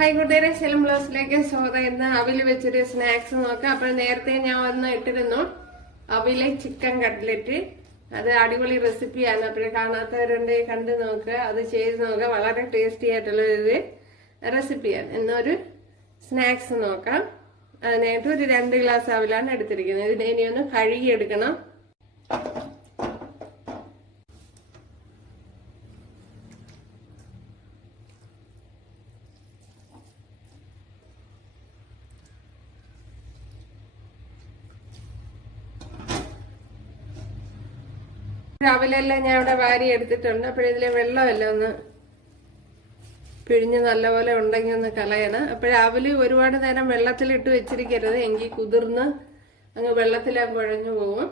Hi കൂട്ടുകാരെ, സെലം ബ്ലോസിലേക്ക് സ്വാഗതം. ഇന്ന് അവില് വെച്ചൊരു സ്നാക്സ് നോക്കാം. അപ്പോൾ നേരത്തെ ഞാൻ ഒന്ന് ഇട്ടിരുന്നു അവില് ചിക്കൻ കട്ട്ലറ്റ്. അത് അടിപൊളി റെസിപ്പിയാണ്. അപ്പോൾ കാണാത്തവരുണ്ടെങ്കിൽ കണ്ടു നോക്കുക, അത് ചെയ്ത് നോക്കുക. വളരെ ടേസ്റ്റി ആയിട്ടുള്ള ഒരു റെസിപ്പിയാണ്. എന്നൊരു സ്നാക്സ് നോക്കാം. അതിനായിട്ട് ഒരു 2 ഗ്ലാസ് അവിലാണ് എടുത്തിരിക്കുന്നത്. ഇതിനെ ഇനിയൊന്ന് കഴുകിയെടുക്കണം. അവിലെല്ലാം ഞാൻ ഇവിടെ വാരി എടുത്തിട്ടുണ്ട്. അപ്പോഴിതിലെ വെള്ളമെല്ലാം ഒന്ന് പിഴിഞ്ഞ് നല്ലപോലെ ഉണ്ടെങ്കിൽ ഒന്ന് കളയണം. അവില് ഒരുപാട് നേരം വെള്ളത്തിലിട്ട് വെച്ചിരിക്കരുത്, എങ്കിൽ കുതിർന്ന് അങ്ങ് വെള്ളത്തിലേക്ക് കുഴഞ്ഞു പോകും.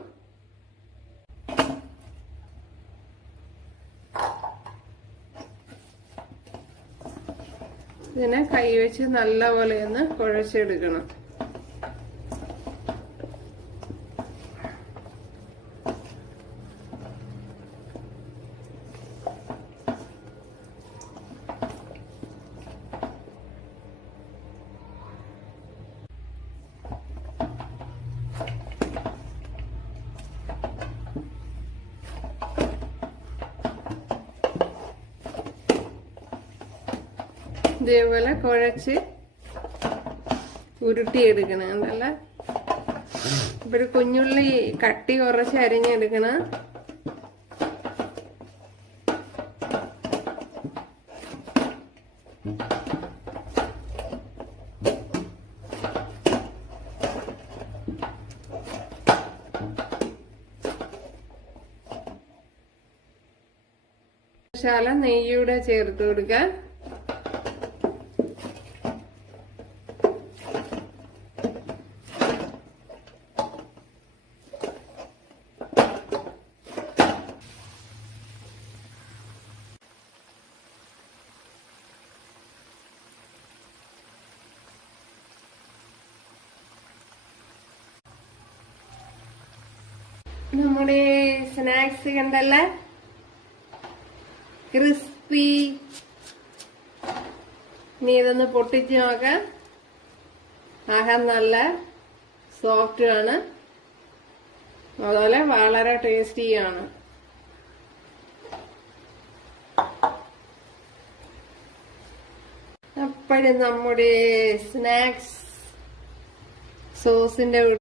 ഇതിനെ കൈ വെച്ച് നല്ലപോലെ ഒന്ന് കുഴച്ചെടുക്കണം. ഇതേപോലെ കുഴച്ച് ഉരുട്ടിയെടുക്കണം. നല്ല ഇപ്പൊ കുഞ്ഞുള്ളി കട്ടി കുറച്ച് അരിഞ്ഞെടുക്കണം. നെയ്യൂടെ ചേർത്ത് കൊടുക്കാൻ. നമ്മുടെ സ്നാക്സ് കണ്ടല്ല, ക്രിസ്പി. ഇനി ഇതൊന്ന് പൊട്ടിച്ച് നോക്കാം. ആഹാരം നല്ല സോഫ്റ്റ് ആണ്, അതുപോലെ വളരെ ടേസ്റ്റിയാണ്. അപ്പോഴും നമ്മുടെ സ്നാക്സ് സോസിന്റെ